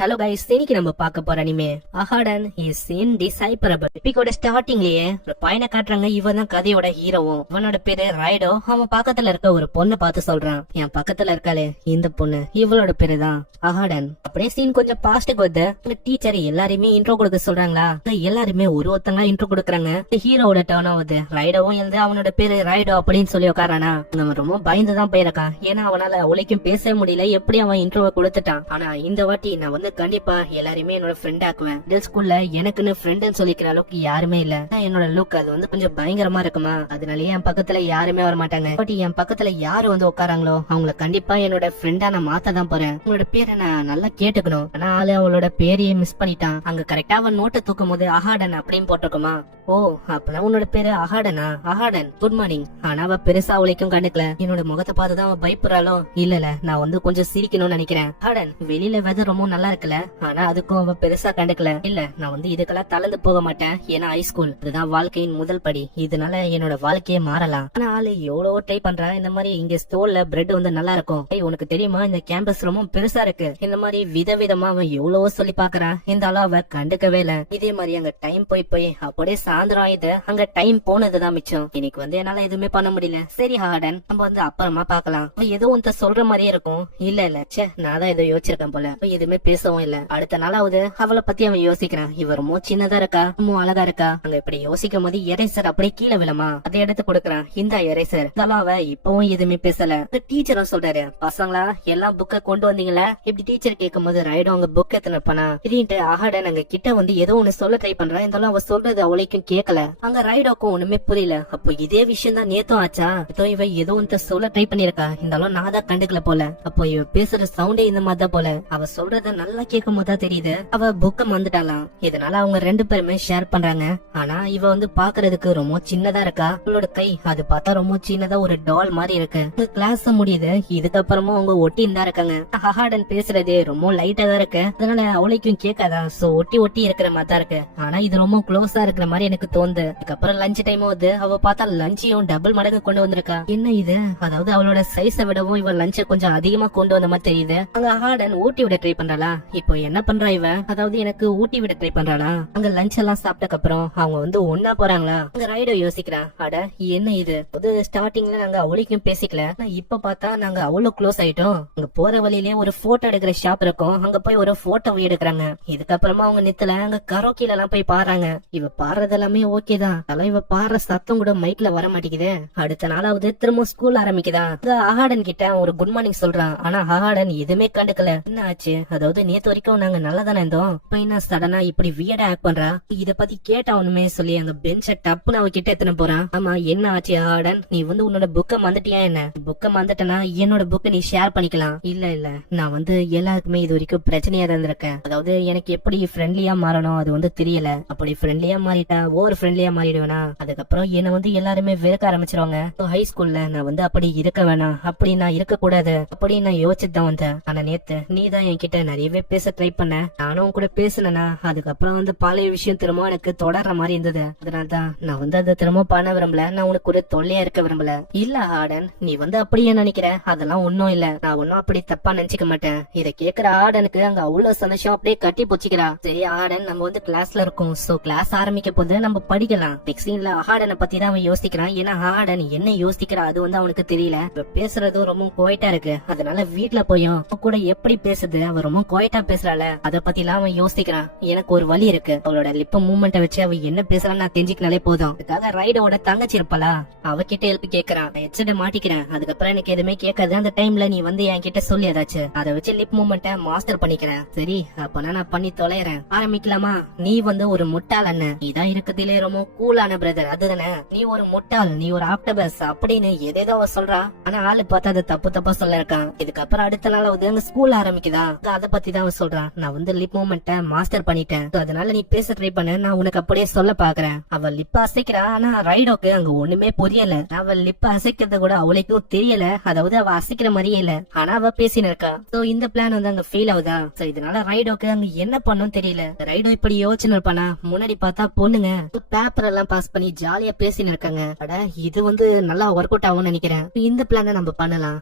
Hello guys, இன்னைக்கு நம்ம பார்க்க போற அனிமே அஹாடன் இஸ் இன்டிசைபரபிள். எபிக்கோட ஸ்டார்டிங்லயே ஒரு பையனை காட்டுறாங்க. இவன் தான் கதையோட ஹீரோவும். இவனோட பேரு ரைடோ. அவன் பக்கத்துல இருக்க ஒரு பொண்ணை பார்த்து சொல்றான், என் பக்கத்துல இருக்காளே இந்த பொண்ணு, இவளோட பேரு தான் அஹாடன். அப்படியே சீன் கொஞ்சம் பாஸ்டுக்கு வந்து டீச்சர் எல்லாருமே இன்ட்ரோ கொடுக்க சொல்றாங்களா. எல்லாருமே ஒருத்தங்களா இன்ட்ரோ கொடுக்குறாங்க. ஹீரோட டர்ன் ஆகுது. ரைடோவும் எழுந்து அவனோட பேரு ரைடோ அப்படின்னு சொல்லி உட்காரானா. அவன் ரொம்ப பயந்துதான் போயிருக்கான். ஏன்னா அவனால அவளைக்கும் பேச முடியல. எப்படி அவன் இன்ட்ரோவை கொடுத்துட்டான். ஆனா இந்த வாட்டி நான் வந்து கண்டிப்பா எல்லாருமே என்னோட ஃப்ரெண்ட் ஆக்குவேன். மிடில் ஸ்கூல்ல எனக்குன்னு ஃப்ரெண்ட்னு சொல்லிக்கிற அளவுக்கு யாருமே இல்ல. என்னோட லுக் அது வந்து கொஞ்சம் பயங்கரமா இருக்குமா, அதனாலயே என் பக்கத்துல யாருமே வர மாட்டாங்க. பட் என் பக்கத்துல யாரு வந்து உட்காராங்களோ அவங்கள கண்டிப்பா என்னோட ஃப்ரெண்டா நான் மாத்த தான் போறேன். உங்களோட பேரை நான் நல்லா கேட்டுக்கணும். ஆனா ஆளு அவளோட பேரையே மிஸ் பண்ணிட்டான். அங்க கரெக்டா அவன் நோட்டை தூக்கும் போது அஹாடன் அப்படின்னு போட்டிருக்குமா. ஓ, அப்பதான் உன்னோட பேரு அஹாடனா? அஹாடன் குட் மார்னிங். ஆனா அவ பெருசா அவளைக்கும் கண்டுக்கல. என்னோட முகத்தை பார்த்துதான் அவன் பயப்படுறாளோ. இல்ல நான் வந்து கொஞ்சம் சிரிக்கணும்னு நினைக்கிறேன். அஹாடன், வெளியில வெதர் ரொம்ப நல்லா இருக்குல்ல, ஆனா அதுக்கும் அவ பெருசா கண்டுக்கல. இல்ல, நான் வந்து இதுக்கெல்லாம் தளர்ந்து போக மாட்டேன். ஏன்னா ஹைஸ்கூல் இதுதான் வாழ்க்கையின் முதல் படி. இதனால என்னோட வாழ்க்கையே மாறலாம். ஆனா ஆளு எவ்வளவோ ட்ரை பண்றா. இந்த மாதிரி இங்க ஸ்டோர்ல பிரெட் வந்து நல்லா இருக்கும். உனக்கு தெரியுமா, இந்த கேம்பஸ் ரொம்ப பெருசா இருக்கு. இந்த மாதிரி விதவிதமா அவன் எவ்வளவோ சொல்லி பாக்குறான். இந்த அளவு அவ கண்டுக்கவே இல்ல. இதே மாதிரி அங்க டைம் போய் அப்படியே சாயந்தரம் ஆயுது. அங்க டைம் போனதுதான் மிச்சம். இன்னைக்கு வந்து என்னால எதுவுமே பண்ண முடியல. சரி ஹார்டன், நம்ம வந்து அப்புறமா பாக்கலாம். ஏதோ ஒன்று சொல்ற மாதிரியே இருக்கும். இல்ல சே, நான் தான் ஏதோ யோசிச்சிருக்கேன் போல. எதுவுமே பேசவும் இல்ல. அடுத்த நாளாவது அவளை பத்தி அவன் யோசிக்கிறான். இவர் ரொம்ப சின்னதா இருக்கா, ரொம்ப அழகா இருக்கா. அங்க இப்படி யோசிக்கும் போது எரேசர் அப்படியே கீழே விழமா. அதை எடுத்து கொடுக்கறான். இந்த எரேசர். அவ இப்பவும் எதுவுமே பேசல. டீச்சரும் சொல்றாரு, பசங்களா எல்லாம் புக்க கொண்டு வந்தீங்களா? இப்படி டீச்சர் கேட்கும் போது ரைடோ அங்க புக் எத்தனை பண்ணா. திடீர்னு அஹாடன் அங்க கிட்ட வந்து ஏதோ ஒண்ணு சொல்ல ட்ரை பண்றான். இருந்தாலும் அவ சொல்றது அவளைக்கும் கேட்கல. அங்க ரைடோக்கும் ஒண்ணுமே புரியல. அப்போ இதே விஷயம் தான் நேத்தும் ஆச்சா? இவ ஏதோ ஒன்று சொல்ல ட்ரை பண்ணிருக்கா. இருந்தாலும் நான் தான் கண்டுக்கல போல. அப்போ இவ பேசுற சவுண்டே இந்த மாதிரி தான் போல. அவ சொல்றத நல்லா கேட்கும் போதுதான் தெரியுது அவ புக்க மறந்துட்டாலாம். இதனால அவங்க ரெண்டு பேருமே ஷேர் பண்றாங்க. ஆனா இவ வந்து பாக்குறதுக்கு ரொம்ப சின்னதா இருக்கா. அவளோட கை அது பார்த்தா ரொம்ப சின்னதா ஒரு டால் மாதிரி இருக்கு. கிளாஸ் முடியுது. இதுக்கப்புறமும் அவங்க ஒட்டி தான் இருக்காங்க. ஹஹாடன் பேசுறதே ரொம்ப லைட்டா தான் இருக்கு. அதனால அவளைக்கும் கேட்காதா. சோ ஒட்டி இருக்கிற மாதிரி தான் இருக்கு. ஆனா இது ரொம்ப க்ளோஸா இருக்கிற மாதிரி எனக்கு தோணுது. அதுக்கப்புறம் லஞ்ச் டைம் ஆகுது. அவ பார்த்தா லஞ்சையும் டபுள் மடங்கு கொண்டு வந்திருக்கா. என்ன இது? அதாவது அவளோட சைஸை விடவும் இவ லஞ்ச கொஞ்சம் அதிகமா கொண்டு வந்த மாதிரி தெரியுது. அங்க ஹார்டன் ஊட்டி விட ட்ரை பண்றாளா. இப்போ என்ன பண்றா இவ? அதாவது எனக்கு ஊட்டி விட ட்ரை பண்றாளா. அங்க லஞ்ச் எல்லாம் சாப்பிட்டக்கு அப்புறம் அவங்க வந்து ஒன்னா போறாங்களா. அங்க ரைடோ யோசிக்கிறா, அட என்ன இது? ஸ்டார்டிங்ல நாங்க அவளைக்கும் பேசிக்கல. இப்ப பார்த்தா நாங்க அவ்வளவு க்ளோஸ் ஆயிட்டோம். அங்க போற வழியிலே ஒரு போட்டோ எடுக்கிற ஷாப் இருக்கும். அங்க போய் ஒரு போட்டோ எடுக்கிறாங்க. இதுக்கப்புறமா அவங்க நித்துல அங்க கரோக்கில எல்லாம் போய் பாடுறாங்க. இவ பாடுறது எல்லாமே ஓகே தான். இவ பாடுற சத்தம் கூட மைக்ல வர மாட்டேங்குது. அடுத்த நாளாவது திரும்ப ஸ்கூல் ஆரம்பிக்குதா. அஹாடன் கிட்ட ஒரு குட் மார்னிங் சொல்றான். ஆனா அஹாடன் எதுவுமே கண்டுக்கல. என்ன ஆச்சு? அதாவது நேத்து வரைக்கும் நாங்க நல்லா தானே இருந்தோம். இப்ப என்ன சடனா இப்படி வியர்டா ஆக்ட் பண்றா. இத பத்தி கேட்டவனுமே சொல்லி அங்க பெஞ்ச டப்புன்னு அவ கிட்ட எத்தனை போறான். ஆமா, என்ன ஆச்சு அஹாடன்? நீ வந்து உன்னோட புக்க மறந்துட்டியா என்ன? புக்க மறந்துட்டனா என்னோட புக்க நீ ஷேர் பண்ணிக்கலாம். இல்ல நான் வந்து எல்லாருக்குமே இது வரைக்கும் பிரச்சனையா தான் இருந்திருக்கேன். அதாவது எனக்கு எப்படி ஃப்ரெண்ட்லியா மாறணும் அது வந்து தெரியல. அப்படி ஃப்ரெண்ட்லியா மாறிட்டா ஓவர் ஃப்ரெண்ட்லியா மாறிடுவேனா. அதுக்கப்புறம் என்ன வந்து எல்லாருமே வெறுக்க ஆரம்பிச்சிருவாங்க. ஹை ஸ்கூல்ல நான் வந்து அப்படி இருக்க வேணாம், அப்படி நான் இருக்க கூடாது அப்படின்னு நான் யோசிச்சுட்டு தான் வந்தேன். ஆனா நேத்து நீ தான் என்கிட்ட நிறையவே பேச ட்ரை பண்ண. நானும் கூட பேசினேனா. அதுக்கப்புறம் வந்து பழைய விஷயம் திரும்ப எனக்கு தொடர்ற மாதிரி இருந்தது. அதனாலதான் நான் வந்து அதை திரும்ப பண்ண விரும்பல. நான் உனக்கு ஒரு தொல்லையா இருக்க விரும்பல. இல்ல ஆடன், நீ வந்து அப்படியே நினைக்கிற. அதெல்லாம் ஒன்னும் இல்ல. நான் ஒன்னும் அப்படி தப்பா நினைச்சுக்க மாட்டேன். இதை கேக்குற ஆடனுக்கு அங்க அவ்வளவு சந்தோஷம் அப்படியே கட்டி போச்சுக்கிறா. சரி ஆடன், நம்ம வந்து கிளாஸ்ல இருக்கோம். சோ கிளாஸ் ஆரம்பிக்க போது நம்ம படிக்கலாம். நெக்ஸ்ட் சீன்ல ஆடனை பத்தி தான் அவன் யோசிக்கிறான். ஏன்னா ஆடன் என்ன யோசிக்கிறா அது வந்து அவனுக்கு தெரியல. பேசுறதும் ரொம்ப குவைட்டா இருக்கு. அதனால வீட்டுல போயும் கூட எப்படி பேசுது, அவ ரொம்ப குவைட்டா பேசுறாள, அத பத்தி எல்லாம் அவன் யோசிக்கிறான். எனக்கு ஒரு வழி இருக்கு. அவளோட லிப்ப மூவ்மெண்ட்டை வச்சு அவ என்ன பேசுறான்னு நான் தெரிஞ்சுக்கினாலே போதும். அதுக்காக ரைடோட தங்கச்சி இருப்பாளா, அவகிட்ட ஹெல்ப் கேக்குறான். ஹெட்செட் மாட்டிக்கிறேன். அதுக்கப்புறம் எனக்கு எதுவுமே கேட்காது. அந்த டைம்ல நீ வந்து என்கிட்ட சொல்லி ஏதாச்சும் அதை வச்சு லிப் மூவ்மெண்ட்டை மாஸ்டர் பண்ணிக்கிறேன். சரி, அப்பனா நான் பண்ணி தொலைறேன். ஆரம்பிக்கலாமா? நீ வந்து ஒரு முட்டாள் அண்ணன். நீதான் இருக்கிறதுலே ரொம்ப கூலான பிரதர். அதுதானே? நீ ஒரு முட்டாள், நீ ஒரு ஆப்டபஸ் அப்படின்னு எதேதோ அவ சொல்றா. ஆனா ஆளு பார்த்தா அது தப்பா சொல்ல இருக்கான். இதுக்கப்புறம் அடுத்த நாள் வந்து ஸ்கூல் ஆரம்பிக்குதா. அதை பத்தி தான் அவ சொல்றான். நான் வந்து லிப் மூவ்மெண்ட்டை மாஸ்டர் பண்ணிட்டேன். அதனால நீ பேச ட்ரை பண்ண. நான் உனக்கு அப்படியே சொல்ல பாக்குறேன். அவ லிப்ப அசைக்கிறா. ஆனா ரைடோக்கு அங்க ஒண்ணுமே புரியல. அவ லிப்ப அசைக்கிறது கூட அவளுக்கும் தெரியல. அதாவது அவ அசைக்கிற மாதிரியே இல்ல. ஆனா அவ பேசின இருக்கா. சோ இந்த பிளான் வந்து அங்க ஃபெயில் ஆகுதா. சோ இதனால ரைடோக்கு அங்க என்ன பண்ணும் தெரியல. ரைடோ இப்படி யோசனை இருப்பானா. முன்னாடி பார்த்தா பொண்ணுங்க பேப்பர் எல்லாம் பாஸ் பண்ணி ஜாலியா பேசின்னு இருக்காங்க. அட இது வந்து நல்லா ஒர்க் அவுட் ஆகும்னு நினைக்கிறேன். இந்த பிளான நம்ம பண்ணலாம்.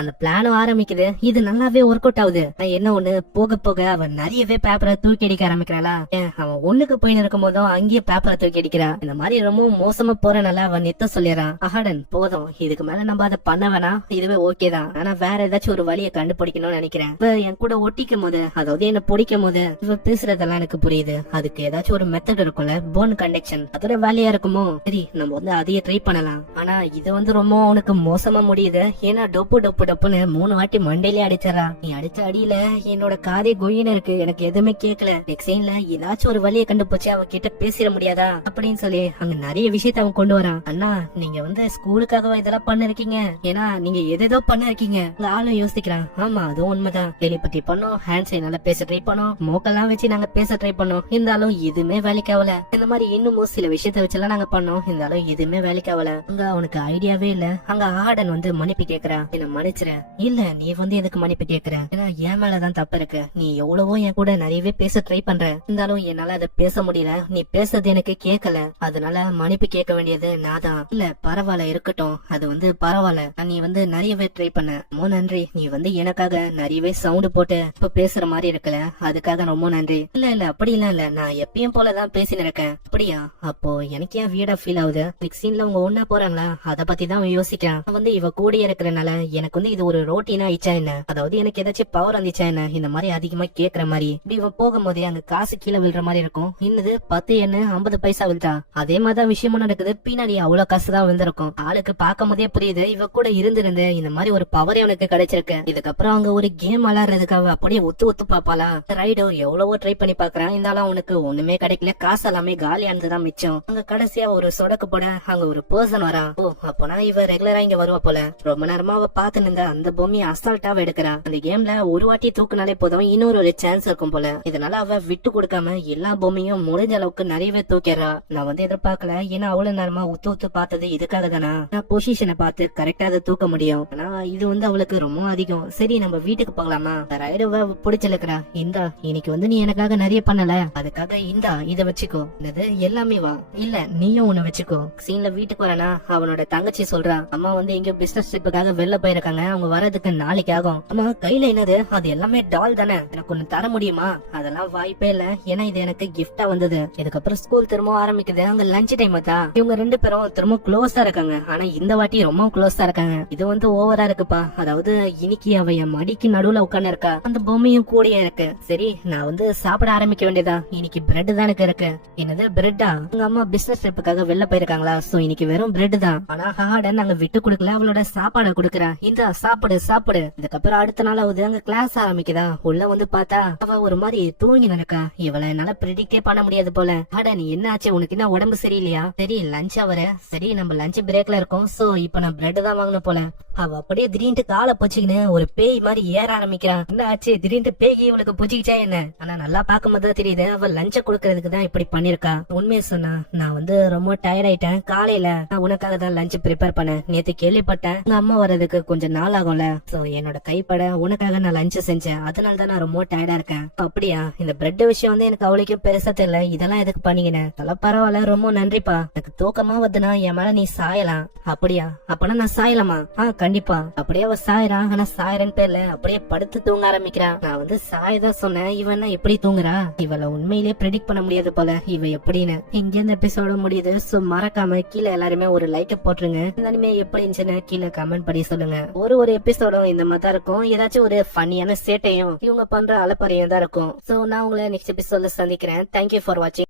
அந்த பிளானும் ஆரம்பிக்குது. இது நல்லாவே ஒர்க் அவுட் ஆகுது. என்ன ஒண்ணு போக போக அவன் நிறையவே பேப்பரை தூக்கி அடிக்க ஆரம்பிக்கிறாளா. அவன் ஒண்ணுக்கு போயின்னு இருக்கும் போதும் அங்கேயே பேப்பரை தூக்கி அடிக்கிறா. இந்த மாதிரி ரொம்ப மோசமா போறனால அவன் நித்த சொல்லிடுறான். அஹாடன் போதும், இதுக்கு மேல நம்ம அதை பண்ண வேணாம், இதுவே ஓகே தான். ஆனா வேற ஏதாச்சும் ஒரு வழியை கண்டுபிடிக்கணும்னு நினைக்கிறேன். இவ என் கூட ஒட்டிக்கும் போது, அதாவது என்ன பிடிக்கும் போது இவ பேசுறதெல்லாம் எனக்கு புரியுது. அதுக்கு ஏதாச்சும் ஒரு மெத்தட் இருக்கும்ல, போன் கண்டக்ஷன், அதோட வேலையா இருக்குமோ. சரி, நம்ம வந்து அதையே ட்ரை பண்ணலாம். ஆனா இது வந்து ரொம்ப அவனுக்கு மோசமா முடியுது. ஏன்னா டொப்பு டொப்பு டொப்புன்னு 3 வாட்டி மண்டையிலே அடிச்சிடறா. நீ அடிச்ச அடியில என்னோட காதே கொயின்னு இருக்கு, எனக்கு எதுவுமே கேட்கல. நெக்ஸ்ட் சீன்ல ஏதாச்சும் ஒரு வழியை கண்டுபிடிச்சு அவ கிட்ட பேசிட முடியாதா அப்படின்னு சொல்லி அங்க நிறைய விஷயத்த அவன் கொண்டு வரான். அண்ணா, நீங்க வந்து ஸ்கூலுக்காக இதெல்லாம் பண்ணிருக்கீங்க, ஏன்னா நீங்க எதோ பண்ணிருக்கீங்க. ஆளும் யோசிக்கிறான். ஆமா, அதுவும் உண்மைதான். டெலிபதி பண்ணோம், ஹேண்ட் சைனால பேச ட்ரை பண்ணோம், மோக்கெல்லாம் வச்சு நாங்க பேச ட்ரை பண்ணோம், இருந்தாலும் எதுவுமே வேலைக்கு ஆகல. இந்த மாதிரி இன்னமும் சில விஷயத்த வச்செல்லாம் நாங்க பண்ணோம், இருந்தாலும் எதுவுமே வேலைக்கு ஆகல. அங்க அவனுக்கு ஐடியாவே இல்ல. அங்க ஆடன் வந்து மன்னிப்பு கேக்குறா. என்ன மன்னிச்சிரேன். இல்ல, நீ வந்து எதுக்கு மன்னிப்பு கேக்குற? ஏன்னா என் மேலதான் தப்பு இருக்கு. நீ எவ்வளவோ என் கூட நிறையவே பேச ட்ரை பண்ற, இருந்தாலும் என்னால அதை பேச முடியல. நீ பேசுறது எனக்கு கேட்கல, அதனால மன்னிப்பு கேட்க வேண்டியது நான் தான். இல்ல பரவாயில்ல, இருக்கட்டும், அது வந்து பரவாயில்ல. நீ வந்து நிறையவே ட்ரை பண்ண, ரொம்ப நன்றி. நீ வந்து எனக்காக நிறையவே சவுண்ட் போட்டு இப்ப பேசுற மாதிரி இருக்கல, அதுக்காக ரொம்ப நன்றி. இல்ல இல்ல, அப்படி எல்லாம் இல்ல, நான் எப்பயும் போலதான் பேசின்னு இருக்கேன். அப்படியா? அப்போ எனக்கு ஏன் வீடா ஃபீல் ஆகுது? நெக்ஸ்ட் சீன்ல அவங்க ஒன்னா போறாங்களா, அத பத்தி தான் யோசிக்கிறான். வந்து இவ கூட இருக்கிறனால எனக்கு வந்து இது ஒரு ரோட்டீனா ஆயிடுச்சா என்ன, அதாவது எனக்கு ஏதாச்சும் பவர் வந்துச்சா என்ன, இந்த மாதிரி அதிகமா கேக்குற மாதிரி. இப்படி இவன் போகும்போதே அங்க காசு கீழே விழுற மாதிரி இருக்கும். இன்னது 10 என்ன 50 பைசா விழுதா. அதே மாதிரிதான் விஷயமும் நடக்குது. பின்னாடி அவ்வளவு காசு தான் விழுந்திருக்கும். ஆளுக்கு பார்க்கும் போதே புரியுது இவ கூட இருந்து இந்த மாதிரி ஒரு பவர் அவனுக்கு கிடைச்சிருக்கு. இதுக்கப்புறம் அவங்க ஒரு கேம் விளையாடுறதுக்காக அப்படியே ஒத்து பாப்பாளா. ரைடோ எவ்வளவோ ட்ரை பண்ணி பாக்குறான், இருந்தாலும் அவனுக்கு ஒண்ணுமே கிடைக்கல. காசு எல்லாமே காலியானதுதான் மிச்சம். அங்க கடைசியா ஒரு சொடக்கு போட அங்க ஒரு பர்சன் வரான். ஓ, அப்பனா இவ ரெகுலரா இங்க வருவா போல. ரொம்ப நேரமா அவ பாத்து நின்ற அந்த பொம்மையை அசால்ட்டாவ எடுக்கிறா. அந்த கேம்ல ஒரு வாட்டி தூக்குனாலே போதும் இன்னொரு ஒரு சான்ஸ் இருக்கும் போல. இதனால அவ விட்டு கொடுக்காம எல்லா பொம்மையும் முடிஞ்ச அளவுக்கு நிறையவே தூக்கிறா. நான் வந்து எதிர்பார்க்கல, ஏன்னா அவ்வளவு நேரமா உத்து பார்த்தது இதுக்காக தானா. நான் பொசிஷனை பார்த்து கரெக்டா அதை தூக்க முடியும். ஆனா இது வந்து அவளுக்கு ரொம்ப அதிகம். சரி, நம்ம வீட்டுக்கு போகலாமா? ரைடவ பிடிச்சிருக்கிறா. இந்தா, இன்னைக்கு வந்து நீ எனக்காக நிறைய பண்ணல, அதுக்காக இந்தா இத வச்சுக்கோ. என்னது எல்லாமே வா? இல்ல, நீயும் ஒண்ணு வச்சுக்கோ. சீன்ல வீட்டுக்கு வரானா அவனோட தங்கச்சி சொல்றா, அம்மா வந்து எங்க பிசினஸ் ட்ரிப்புக்காக வெளில போயிருக்காங்க, அவங்க வரதுக்கு நாளைக்கு ஆகும். அம்மா கையில என்னது? அது எல்லாமே டால் தானே, எனக்கு ஒண்ணு தர முடியுமா? அதெல்லாம் வாய்ப்பே இல்ல, ஏன்னா இது எனக்கு கிஃப்டா வந்தது. இதுக்கப்புறம் ஸ்கூல் திரும்ப ஆரம்பிக்குது. அங்க லஞ்ச் டைம் தான். இவங்க 2 பேரும் திரும்ப க்ளோஸா இருக்காங்க. ஆனா இந்த வாட்டி ரொம்ப க்ளோஸா இருக்காங்க. இது வந்து ஓவரா இருக்குப்பா. அதாவது இன்னைக்கு அவ என் மடிக்கு நடுவுல உட்கார்ந்து இருக்கா, அந்த பொம்மையும் கூடயே இருக்கு. சரி, நான் வந்து சாப்பிட ஆரம்பிக்க வேண்டியதா. இன்னைக்கு பிரெட் தான் எனக்கு இருக்கு. என்னது பிரெட்டா? உங்க அம்மா பிசினஸ் ட்ரிப்புக்காக வெளில போயிருக்காங்களா, சோ இன்னைக்கு வெறும் பிரெட் தான். ஆனா ஹார்டன் அங்க விட்டு கொடுக்கல, அவளோட சாப்பாடு கொடுக்கறா. இந்த சாப்பிடு சாப்பிடு. இதுக்கப்புறம் அடுத்த நாள் ஆகுது. அங்க கிளாஸ் ஆரம்பிக்குதா. உள்ள வந்து பார்த்தா அவ ஒரு மாதிரி தூங்கி நடக்கா. இவளை என்னால ப்ரெடிக்டே பண்ண முடியாது போல. ஹார்டன், என்ன ஆச்சு உனக்கு? என்ன உடம்பு சரியில்லையா? சரி, லஞ்ச் அவர. சரி, நம்ம லஞ்ச் பிரேக்ல இருக்கோம், சோ இப்ப நான் பிரெட் தான் வாங்கணும் போல. அவ அப்படியே திடீர்னு காலை பொச்சிக்கின்னு ஒரு பேய் மாதிரி ஏற ஆரம்பிக்கிறான். என்ன ஆச்சு? திடீர்னு பேய் இவளுக்கு பொச்சிக்கிச்சா என்ன? ஆனா நல்லா பாக்கும்போது தெரியுது அவ லஞ்ச கொடுக்கறதுக்கு தான் இப்படி பண்ணிருக்கா. உண்மையை சொன்னா, நான் வந்து ரொம்ப டயர்ட் ஆயிட்டேன். காலையில நான் உனக்காக தான் லஞ்ச் ப்ரிப்பேர் பண்ணேன். நேத்து கேள்விப்பட்டேன் உங்க அம்மா வர்றதுக்கு கொஞ்சம் நாள் ஆகும்ல, சோ என்னோட கைப்பட உனக்காக நான் லஞ்ச் செஞ்சேன். அதனால தான் நான் ரொம்ப டயர்டா இருக்கேன். அப்படியா? இந்த பிரெட் விஷயம் வந்து எனக்கு அவளுக்கு பெருசா தெரியல. இதெல்லாம் எதுக்கு பண்ணிக்கினேன்? அதெல்லாம் பரவாயில்ல, ரொம்ப நன்றிப்பா. எனக்கு தூக்கமா வருதுன்னா என் மேல நீ சாயலாம். அப்படியா? அப்பனா நான் சாயலாமா? கண்டிப்பா. அப்படியே அவ சாயறான். ஆனா சாயரன் பேர்ல அப்படியே படுத்து தூங்க ஆரம்பிக்கிறான். நான் வந்து சாயதான் சொன்னேன், இவன் எப்படி தூங்குறா? இவளை உண்மையிலேயே ப்ரெடிக்ட் பண்ண முடியாது போல, இவ எப்படின்னு. இங்க இந்த எபிசோட முடியுது. சோ மறக்காம கீழே எல்லாருமே ஒரு லைக் போட்டுருங்க. இந்த அனிமே எப்படி இருந்துச்சுன்னு கீழே கமெண்ட் பண்ணி சொல்லுங்க. ஒரு எபிசோடும் இந்த மாதிரி தான் இருக்கும். ஏதாச்சும் ஒரு ஃபன்னியான சேட்டையும் இவங்க பண்ற அலப்பறையும் தான் இருக்கும். சோ நான் உங்களை நெக்ஸ்ட் எபிசோட்ல சந்திக்கிறேன். தேங்க்யூ ஃபார் வாட்சிங்.